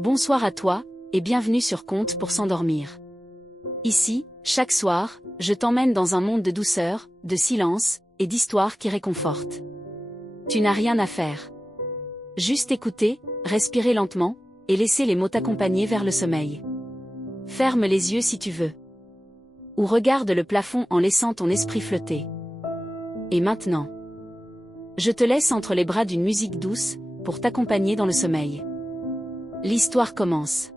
Bonsoir à toi, et bienvenue sur Conte pour s'endormir. Ici, chaque soir, je t'emmène dans un monde de douceur, de silence, et d'histoires qui réconfortent. Tu n'as rien à faire. Juste écouter, respirer lentement, et laisser les mots t'accompagner vers le sommeil. Ferme les yeux si tu veux. Ou regarde le plafond en laissant ton esprit flotter. Et maintenant, je te laisse entre les bras d'une musique douce, pour t'accompagner dans le sommeil. L'histoire commence.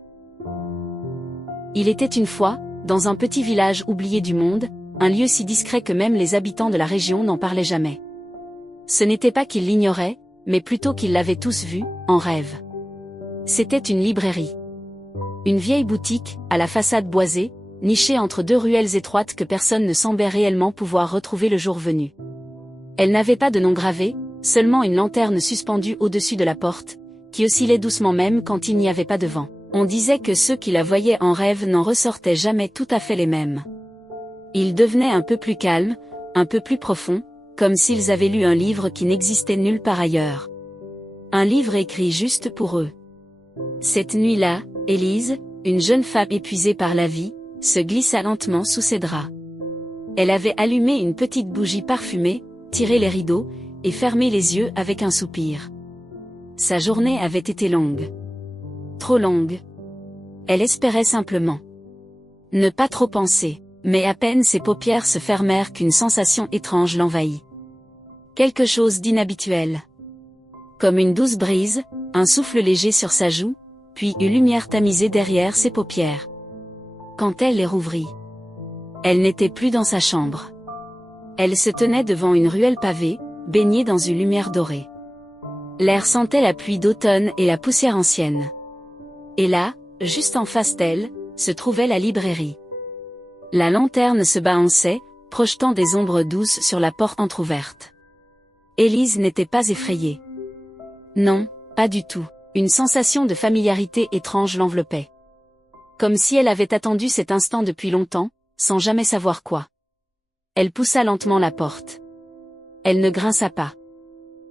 Il était une fois, dans un petit village oublié du monde, un lieu si discret que même les habitants de la région n'en parlaient jamais. Ce n'était pas qu'ils l'ignoraient, mais plutôt qu'ils l'avaient tous vu, en rêve. C'était une librairie. Une vieille boutique, à la façade boisée, nichée entre deux ruelles étroites que personne ne semblait réellement pouvoir retrouver le jour venu. Elle n'avait pas de nom gravé, seulement une lanterne suspendue au-dessus de la porte, qui oscillait doucement même quand il n'y avait pas de vent. On disait que ceux qui la voyaient en rêve n'en ressortaient jamais tout à fait les mêmes. Ils devenaient un peu plus calmes, un peu plus profonds, comme s'ils avaient lu un livre qui n'existait nulle part ailleurs. Un livre écrit juste pour eux. Cette nuit-là, Élise, une jeune femme épuisée par la vie, se glissa lentement sous ses draps. Elle avait allumé une petite bougie parfumée, tiré les rideaux, et fermé les yeux avec un soupir. Sa journée avait été longue. Trop longue. Elle espérait simplement ne pas trop penser, mais à peine ses paupières se fermèrent qu'une sensation étrange l'envahit. Quelque chose d'inhabituel. Comme une douce brise, un souffle léger sur sa joue, puis une lumière tamisée derrière ses paupières. Quand elle les rouvrit, elle n'était plus dans sa chambre. Elle se tenait devant une ruelle pavée, baignée dans une lumière dorée. L'air sentait la pluie d'automne et la poussière ancienne. Et là, juste en face d'elle, se trouvait la librairie. La lanterne se balançait, projetant des ombres douces sur la porte entr'ouverte. Élise n'était pas effrayée. Non, pas du tout. Une sensation de familiarité étrange l'enveloppait. Comme si elle avait attendu cet instant depuis longtemps, sans jamais savoir quoi. Elle poussa lentement la porte. Elle ne grinça pas.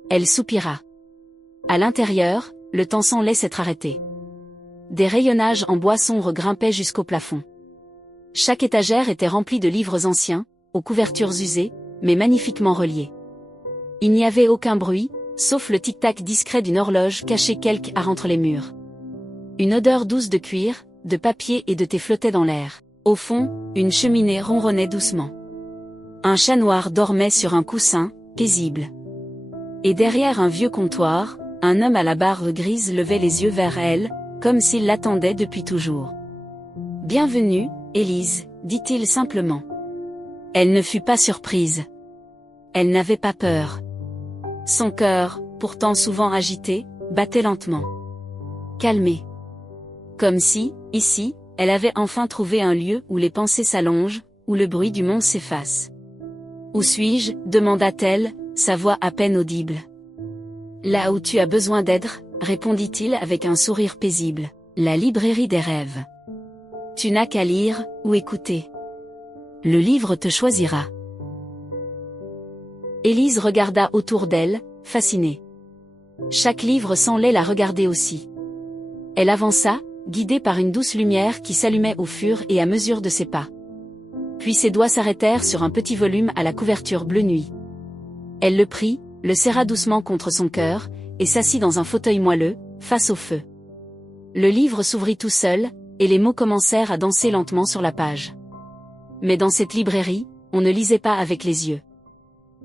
Elle soupira. À l'intérieur, le temps semblait s'être arrêté. Des rayonnages en bois sombre grimpaient jusqu'au plafond. Chaque étagère était remplie de livres anciens, aux couvertures usées, mais magnifiquement reliés. Il n'y avait aucun bruit, sauf le tic-tac discret d'une horloge cachée quelque part entre les murs. Une odeur douce de cuir, de papier et de thé flottait dans l'air. Au fond, une cheminée ronronnait doucement. Un chat noir dormait sur un coussin, paisible. Et derrière un vieux comptoir, un homme à la barbe grise levait les yeux vers elle, comme s'il l'attendait depuis toujours. « Bienvenue, Élise, dit-il simplement. Elle ne fut pas surprise. Elle n'avait pas peur. Son cœur, pourtant souvent agité, battait lentement. Calmé. Comme si, ici, elle avait enfin trouvé un lieu où les pensées s'allongent, où le bruit du monde s'efface. « Où suis-je » demanda-t-elle, sa voix à peine audible. « Là où tu as besoin d'aide » répondit-il avec un sourire paisible. « La librairie des rêves. Tu n'as qu'à lire, ou écouter. Le livre te choisira. » Élise regarda autour d'elle, fascinée. Chaque livre semblait la regarder aussi. Elle avança, guidée par une douce lumière qui s'allumait au fur et à mesure de ses pas. Puis ses doigts s'arrêtèrent sur un petit volume à la couverture bleu nuit. Elle le prit, le serra doucement contre son cœur, et s'assit dans un fauteuil moelleux, face au feu. Le livre s'ouvrit tout seul, et les mots commencèrent à danser lentement sur la page. Mais dans cette librairie, on ne lisait pas avec les yeux.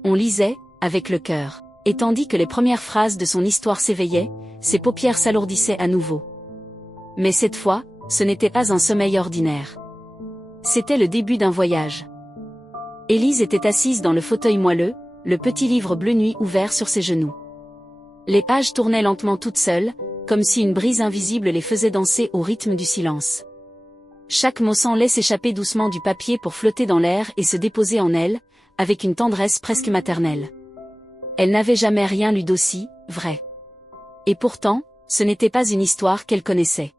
On lisait, avec le cœur. Et tandis que les premières phrases de son histoire s'éveillaient, ses paupières s'alourdissaient à nouveau. Mais cette fois, ce n'était pas un sommeil ordinaire. C'était le début d'un voyage. Élise était assise dans le fauteuil moelleux, le petit livre bleu nuit ouvert sur ses genoux. Les pages tournaient lentement toutes seules, comme si une brise invisible les faisait danser au rythme du silence. Chaque mot semblait s'échapper doucement du papier pour flotter dans l'air et se déposer en elle, avec une tendresse presque maternelle. Elle n'avait jamais rien lu d'aussi vrai. Et pourtant, ce n'était pas une histoire qu'elle connaissait.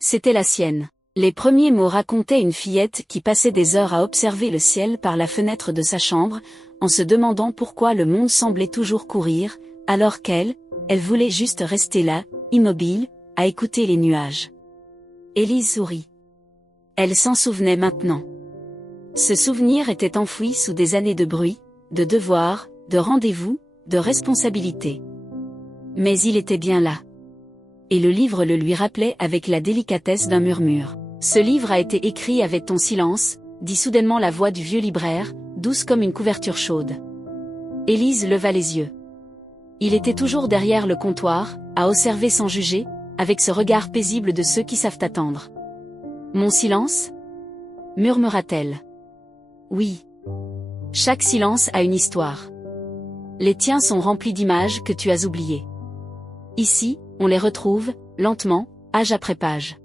C'était la sienne. Les premiers mots racontaient une fillette qui passait des heures à observer le ciel par la fenêtre de sa chambre, en se demandant pourquoi le monde semblait toujours courir, alors qu'elle voulait juste rester là, immobile, à écouter les nuages. Élise sourit. Elle s'en souvenait maintenant. Ce souvenir était enfoui sous des années de bruit, de devoirs, de rendez-vous, de responsabilités. Mais il était bien là. Et le livre le lui rappelait avec la délicatesse d'un murmure. Ce livre a été écrit avec ton silence, dit soudainement la voix du vieux libraire, douce comme une couverture chaude. Élise leva les yeux. Il était toujours derrière le comptoir, à observer sans juger, avec ce regard paisible de ceux qui savent attendre. Mon silence ? Murmura-t-elle. Oui. Chaque silence a une histoire. Les tiens sont remplis d'images que tu as oubliées. Ici, on les retrouve, lentement, page après page.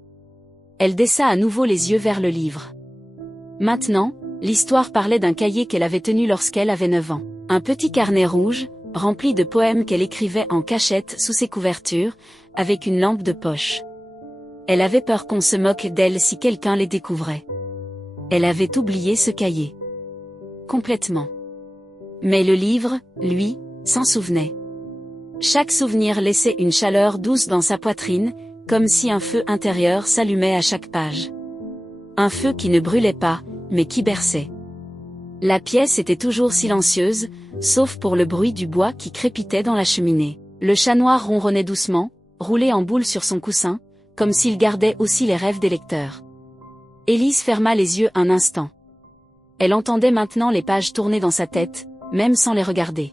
Elle baissa à nouveau les yeux vers le livre. Maintenant, l'histoire parlait d'un cahier qu'elle avait tenu lorsqu'elle avait 9 ans. Un petit carnet rouge, rempli de poèmes qu'elle écrivait en cachette sous ses couvertures, avec une lampe de poche. Elle avait peur qu'on se moque d'elle si quelqu'un les découvrait. Elle avait oublié ce cahier. Complètement. Mais le livre, lui, s'en souvenait. Chaque souvenir laissait une chaleur douce dans sa poitrine, comme si un feu intérieur s'allumait à chaque page. Un feu qui ne brûlait pas, mais qui berçait. La pièce était toujours silencieuse, sauf pour le bruit du bois qui crépitait dans la cheminée. Le chat noir ronronnait doucement, roulé en boule sur son coussin, comme s'il gardait aussi les rêves des lecteurs. Élise ferma les yeux un instant. Elle entendait maintenant les pages tourner dans sa tête, même sans les regarder.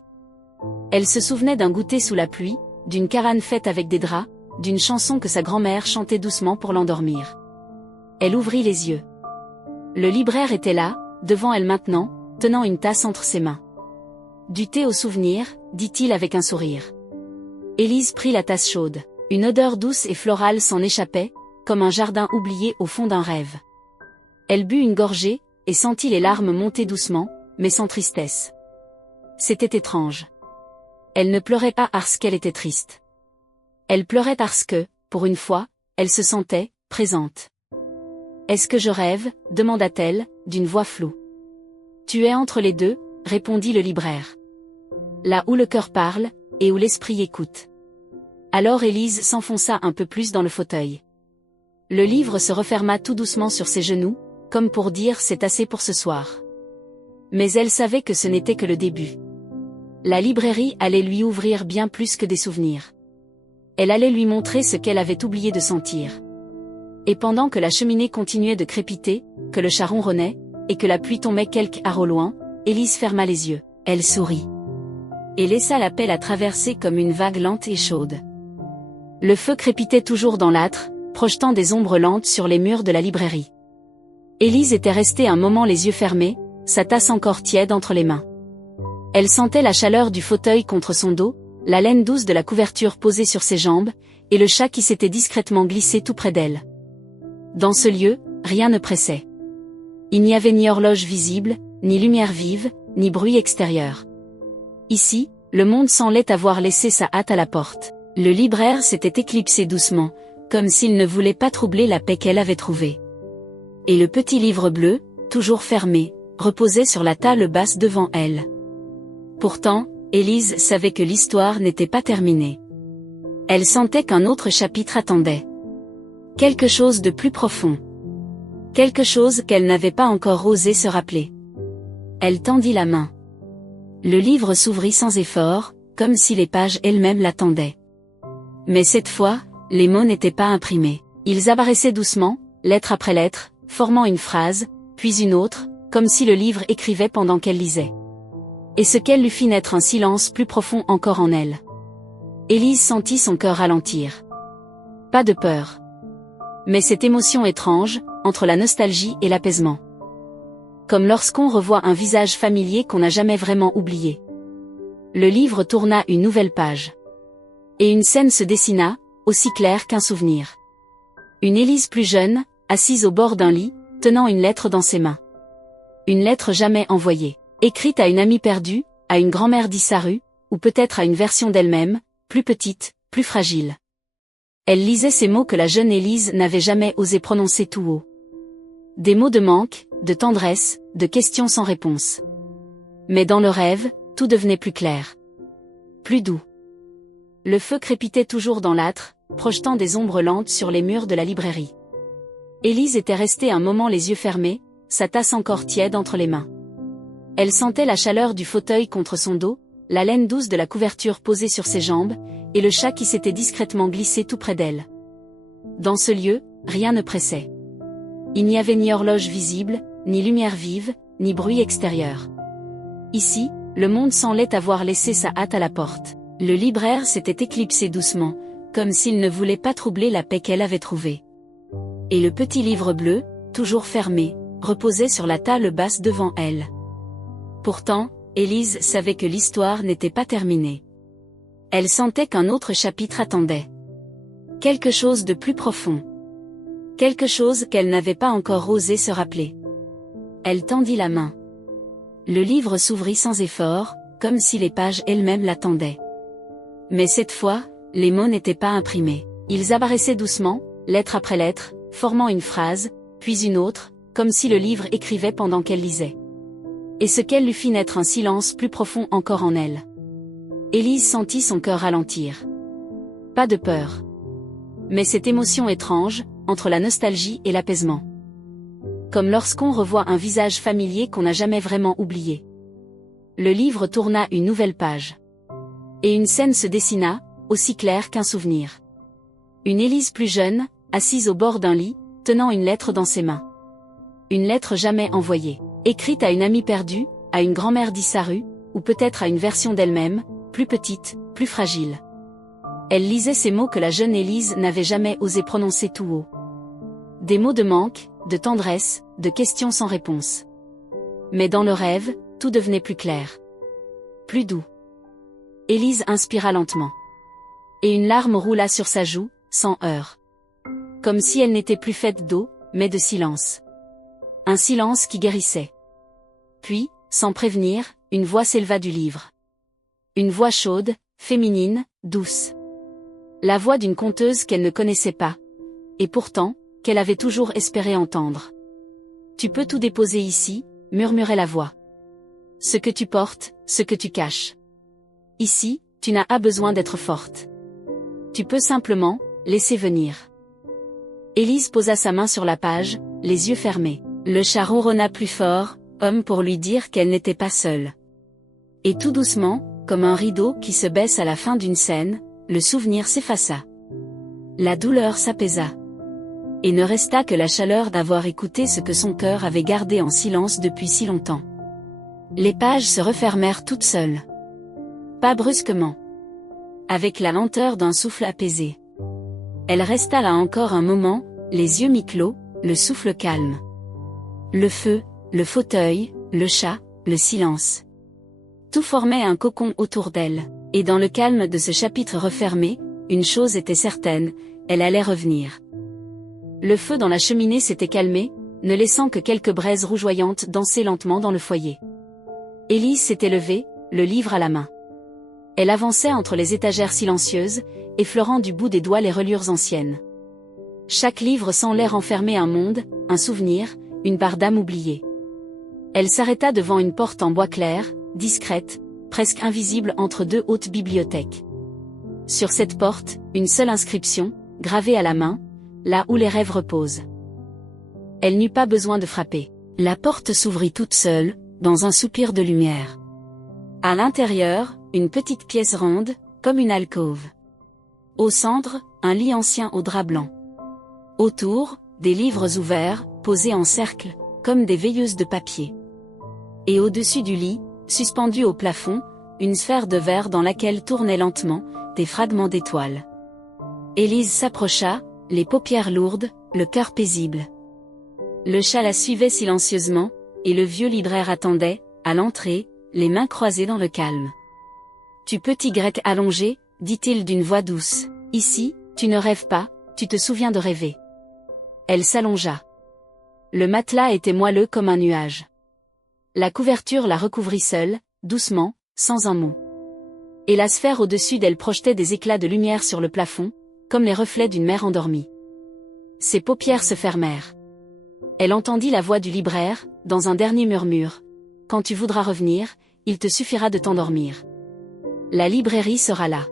Elle se souvenait d'un goûter sous la pluie, d'une carane faite avec des draps, d'une chanson que sa grand-mère chantait doucement pour l'endormir. Elle ouvrit les yeux. Le libraire était là, devant elle maintenant, tenant une tasse entre ses mains. Du thé au souvenir, dit-il avec un sourire. Élise prit la tasse chaude. Une odeur douce et florale s'en échappait, comme un jardin oublié au fond d'un rêve. Elle but une gorgée, et sentit les larmes monter doucement, mais sans tristesse. C'était étrange. Elle ne pleurait pas parce qu'elle était triste. Elle pleurait parce que, pour une fois, elle se sentait présente. « Est-ce que je rêve ?» demanda-t-elle, d'une voix floue. « Tu es entre les deux » répondit le libraire. « Là où le cœur parle, et où l'esprit écoute. » Alors Élise s'enfonça un peu plus dans le fauteuil. Le livre se referma tout doucement sur ses genoux, comme pour dire c'est assez pour ce soir. Mais elle savait que ce n'était que le début. La librairie allait lui ouvrir bien plus que des souvenirs. Elle allait lui montrer ce qu'elle avait oublié de sentir. Et pendant que la cheminée continuait de crépiter, que le chat ronronnait, et que la pluie tombait quelque part au loin, Élise ferma les yeux. Elle sourit. Et laissa la pelle à traverser comme une vague lente et chaude. Le feu crépitait toujours dans l'âtre, projetant des ombres lentes sur les murs de la librairie. Élise était restée un moment les yeux fermés, sa tasse encore tiède entre les mains. Elle sentait la chaleur du fauteuil contre son dos, la laine douce de la couverture posée sur ses jambes, et le chat qui s'était discrètement glissé tout près d'elle. Dans ce lieu, rien ne pressait. Il n'y avait ni horloge visible, ni lumière vive, ni bruit extérieur. Ici, le monde semblait avoir laissé sa hâte à la porte. Le libraire s'était éclipsé doucement, comme s'il ne voulait pas troubler la paix qu'elle avait trouvée. Et le petit livre bleu, toujours fermé, reposait sur la table basse devant elle. Pourtant, Élise savait que l'histoire n'était pas terminée. Elle sentait qu'un autre chapitre attendait. Quelque chose de plus profond. Quelque chose qu'elle n'avait pas encore osé se rappeler. Elle tendit la main. Le livre s'ouvrit sans effort, comme si les pages elles-mêmes l'attendaient. Mais cette fois, les mots n'étaient pas imprimés. Ils apparaissaient doucement, lettre après lettre, formant une phrase, puis une autre, comme si le livre écrivait pendant qu'elle lisait. Et ce qu'elle lui fit naître un silence plus profond encore en elle. Élise sentit son cœur ralentir. Pas de peur. Mais cette émotion étrange, entre la nostalgie et l'apaisement. Comme lorsqu'on revoit un visage familier qu'on n'a jamais vraiment oublié. Le livre tourna une nouvelle page. Et une scène se dessina, aussi claire qu'un souvenir. Une Élise plus jeune, assise au bord d'un lit, tenant une lettre dans ses mains. Une lettre jamais envoyée. Écrite à une amie perdue, à une grand-mère disparue, ou peut-être à une version d'elle-même, plus petite, plus fragile. Elle lisait ces mots que la jeune Élise n'avait jamais osé prononcer tout haut. Des mots de manque, de tendresse, de questions sans réponse. Mais dans le rêve, tout devenait plus clair. Plus doux. Le feu crépitait toujours dans l'âtre, projetant des ombres lentes sur les murs de la librairie. Élise était restée un moment les yeux fermés, sa tasse encore tiède entre les mains. Elle sentait la chaleur du fauteuil contre son dos, la laine douce de la couverture posée sur ses jambes, et le chat qui s'était discrètement glissé tout près d'elle. Dans ce lieu, rien ne pressait. Il n'y avait ni horloge visible, ni lumière vive, ni bruit extérieur. Ici, le monde semblait avoir laissé sa hâte à la porte. Le libraire s'était éclipsé doucement, comme s'il ne voulait pas troubler la paix qu'elle avait trouvée. Et le petit livre bleu, toujours fermé, reposait sur la table basse devant elle. Pourtant, Élise savait que l'histoire n'était pas terminée. Elle sentait qu'un autre chapitre attendait. Quelque chose de plus profond. Quelque chose qu'elle n'avait pas encore osé se rappeler. Elle tendit la main. Le livre s'ouvrit sans effort, comme si les pages elles-mêmes l'attendaient. Mais cette fois, les mots n'étaient pas imprimés. Ils apparaissaient doucement, lettre après lettre, formant une phrase, puis une autre, comme si le livre écrivait pendant qu'elle lisait. Et ce qu'elle lui fit naître un silence plus profond encore en elle. Élise sentit son cœur ralentir. Pas de peur. Mais cette émotion étrange, entre la nostalgie et l'apaisement. Comme lorsqu'on revoit un visage familier qu'on n'a jamais vraiment oublié. Le livre tourna une nouvelle page. Et une scène se dessina, aussi claire qu'un souvenir. Une Élise plus jeune, assise au bord d'un lit, tenant une lettre dans ses mains. Une lettre jamais envoyée. Écrite à une amie perdue, à une grand-mère disparue, ou peut-être à une version d'elle-même, plus petite, plus fragile. Elle lisait ces mots que la jeune Élise n'avait jamais osé prononcer tout haut. Des mots de manque, de tendresse, de questions sans réponse. Mais dans le rêve, tout devenait plus clair. Plus doux. Élise inspira lentement. Et une larme roula sur sa joue, sans heurts. Comme si elle n'était plus faite d'eau, mais de silence. Un silence qui guérissait. Puis, sans prévenir, une voix s'éleva du livre. Une voix chaude, féminine, douce. La voix d'une conteuse qu'elle ne connaissait pas. Et pourtant, qu'elle avait toujours espéré entendre. Tu peux tout déposer ici, murmurait la voix. Ce que tu portes, ce que tu caches. Ici, tu n'as pas besoin d'être forte. Tu peux simplement, laisser venir. Élise posa sa main sur la page, les yeux fermés. Le chat ronronna plus fort, homme pour lui dire qu'elle n'était pas seule. Et tout doucement, comme un rideau qui se baisse à la fin d'une scène, le souvenir s'effaça. La douleur s'apaisa. Et ne resta que la chaleur d'avoir écouté ce que son cœur avait gardé en silence depuis si longtemps. Les pages se refermèrent toutes seules. Pas brusquement. Avec la lenteur d'un souffle apaisé. Elle resta là encore un moment, les yeux mi-clos, le souffle calme. Le feu, le fauteuil, le chat, le silence. Tout formait un cocon autour d'elle, et dans le calme de ce chapitre refermé, une chose était certaine, elle allait revenir. Le feu dans la cheminée s'était calmé, ne laissant que quelques braises rougeoyantes danser lentement dans le foyer. Élise s'était levée, le livre à la main. Elle avançait entre les étagères silencieuses, effleurant du bout des doigts les reliures anciennes. Chaque livre semblait renfermer un monde, un souvenir, une part d'âme oubliée. Elle s'arrêta devant une porte en bois clair, discrète, presque invisible entre deux hautes bibliothèques. Sur cette porte, une seule inscription, gravée à la main, là où les rêves reposent. Elle n'eut pas besoin de frapper. La porte s'ouvrit toute seule, dans un soupir de lumière. À l'intérieur, une petite pièce ronde, comme une alcôve. Au centre, un lit ancien au drap blanc. Autour, des livres ouverts, posés en cercle, comme des veilleuses de papier. Et au-dessus du lit, suspendue au plafond, une sphère de verre dans laquelle tournaient lentement, des fragments d'étoiles. Élise s'approcha, les paupières lourdes, le cœur paisible. Le chat la suivait silencieusement, et le vieux libraire attendait, à l'entrée, les mains croisées dans le calme. Tu petit grec allongé, dit-il d'une voix douce, ici, tu ne rêves pas, tu te souviens de rêver. Elle s'allongea. Le matelas était moelleux comme un nuage. La couverture la recouvrit seule, doucement, sans un mot. Et la sphère au-dessus d'elle projetait des éclats de lumière sur le plafond, comme les reflets d'une mer endormie. Ses paupières se fermèrent. Elle entendit la voix du libraire, dans un dernier murmure. Quand tu voudras revenir, il te suffira de t'endormir. La librairie sera là.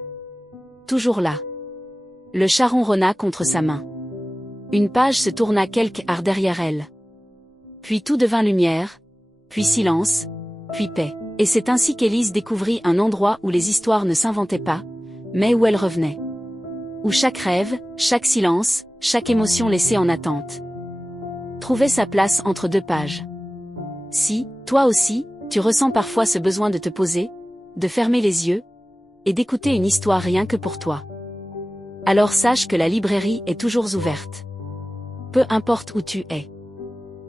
Toujours là. Le chat ronronna contre sa main. Une page se tourna quelque art derrière elle. Puis tout devint lumière, puis silence, puis paix. Et c'est ainsi qu'Élise découvrit un endroit où les histoires ne s'inventaient pas, mais où elles revenaient. Où chaque rêve, chaque silence, chaque émotion laissée en attente trouvait sa place entre deux pages. Si, toi aussi, tu ressens parfois ce besoin de te poser, de fermer les yeux, et d'écouter une histoire rien que pour toi, alors sache que la librairie est toujours ouverte. Peu importe où tu es.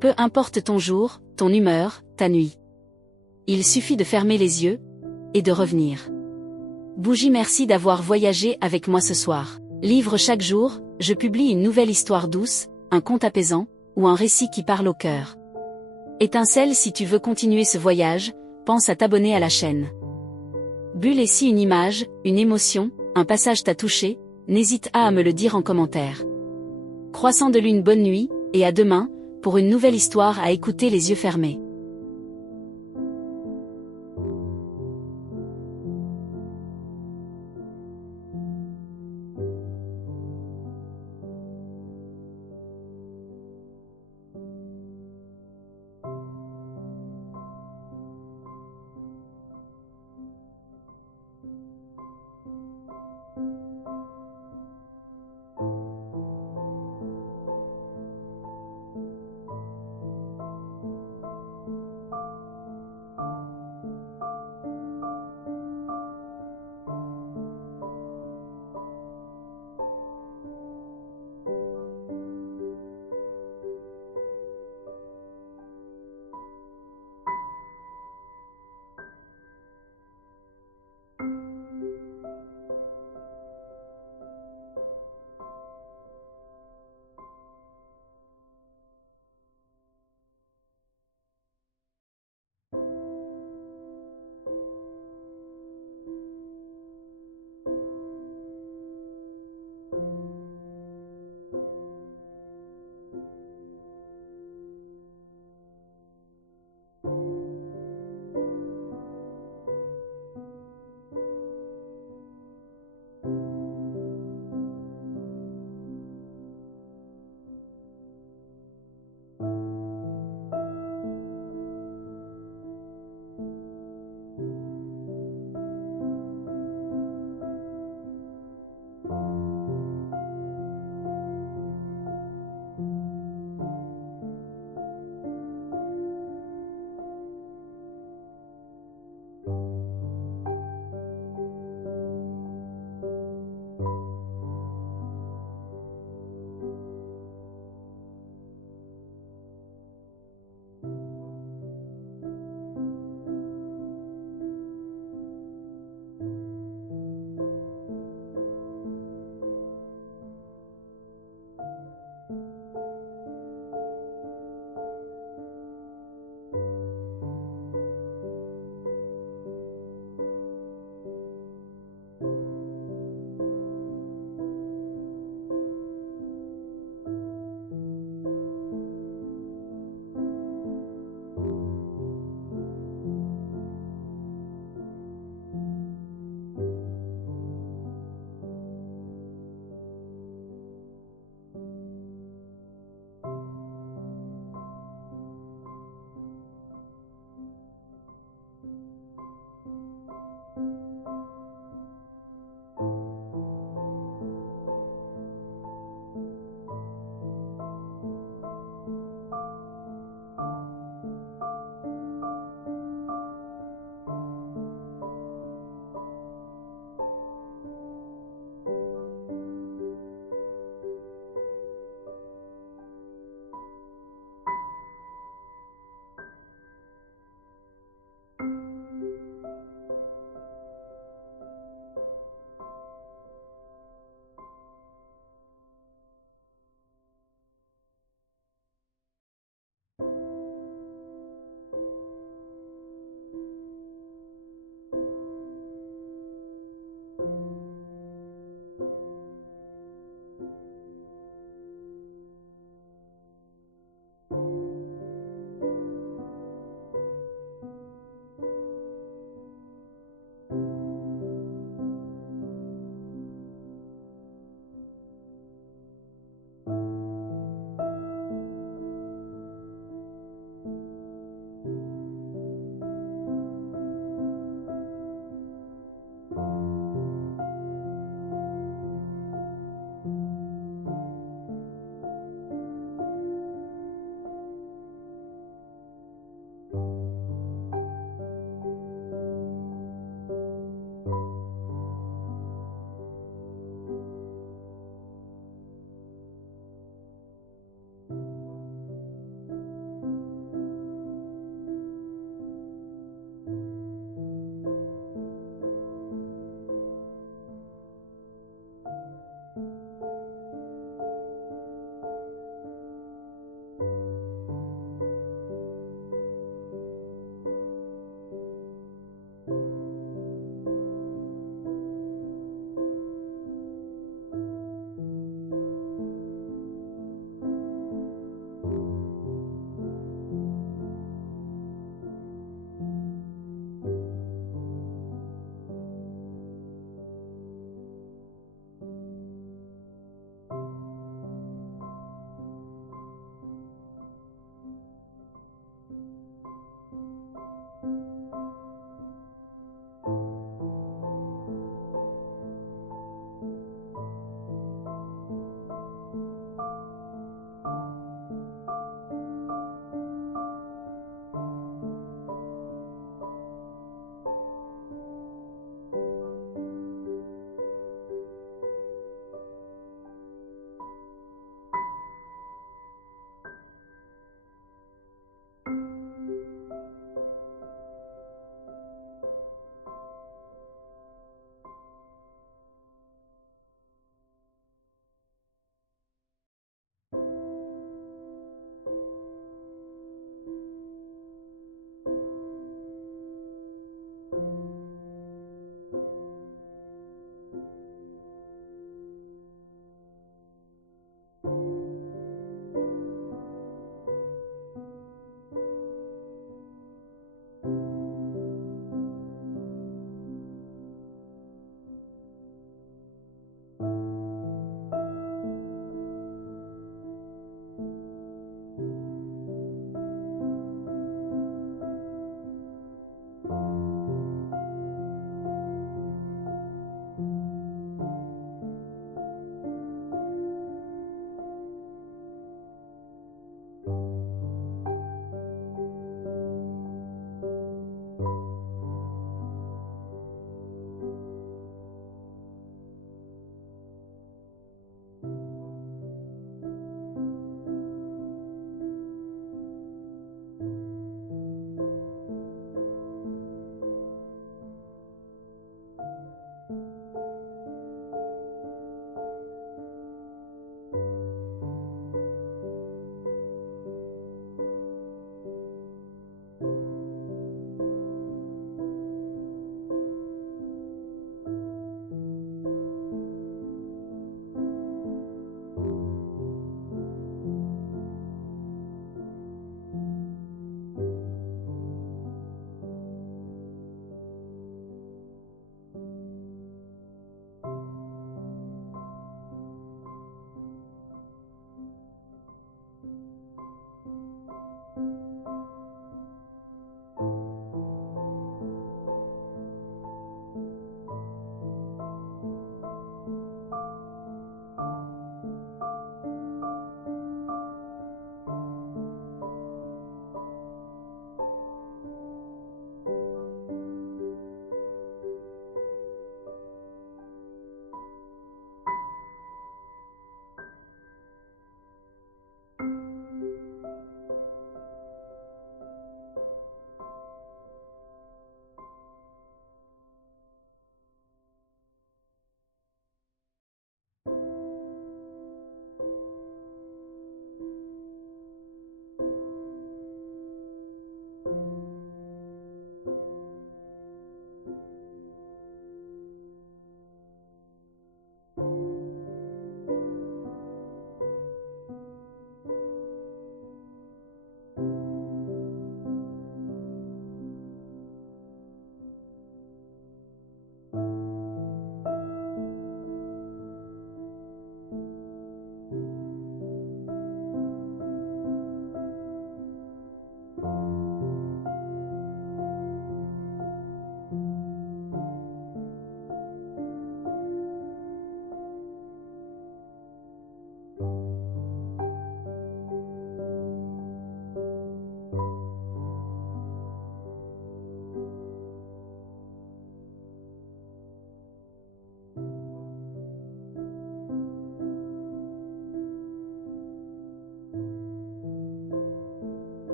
Peu importe ton jour, ton humeur, ta nuit. Il suffit de fermer les yeux, et de revenir. Bougie, merci d'avoir voyagé avec moi ce soir. Livre chaque jour, je publie une nouvelle histoire douce, un conte apaisant, ou un récit qui parle au cœur. Étincelle, si tu veux continuer ce voyage, pense à t'abonner à la chaîne. Bulle, et si une image, une émotion, un passage t'a touché, n'hésite pas à me le dire en commentaire. Croissant de lune, bonne nuit, et à demain, pour une nouvelle histoire à écouter les yeux fermés.